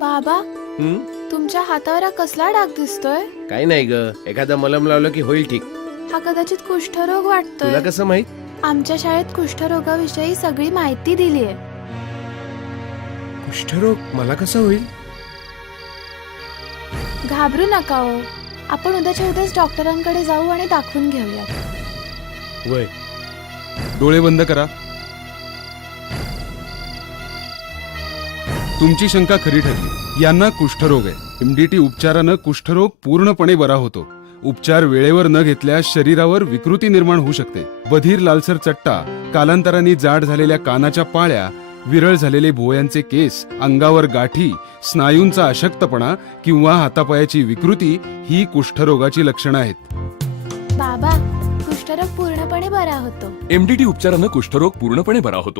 बाबा तुमच्या हातावर कसला डाग दिसतोय काही नाही ग एखादा मलम लावलं की होईल ठीक हा कदाचित कुष्ठरोग वाटतोय कसं माहित आमच्या शाळेत कुष्ठरोगाविषयी सगळी माहिती दिली आहे कुष्ठरोग मला कसं होईल घाबरू नका हो आपण उद्याच्या उद्याच डॉक्टरांकडे जाऊ आणि दाखवून घेऊया वय डोळे बंद करा तुमची शंका खरी ठरली यांना कुष्ठरोग आहे एमडीटी उपचारानं कुष्ठरोग पूर्णपणे बरा होतो उपचार वेळेवर न घेतल्यास शरीरावर विकृती निर्माण होऊ शकते बधीर लालसर चट्टा कालांतराने जाड झालेल्या कानाच्या पाळ्या विरळ झालेले भुवयांचे केस अंगावर गाठी स्नायूंचा अशक्तपणा किंवा हातापायाची विकृती ही कुष्ठरोगाची लक्षणं आहेत बाबा कुष्ठरोग पूर्णपणे बरा होतो एमडीटी उपचारानं कुष्ठरोग पूर्णपणे बरा होतो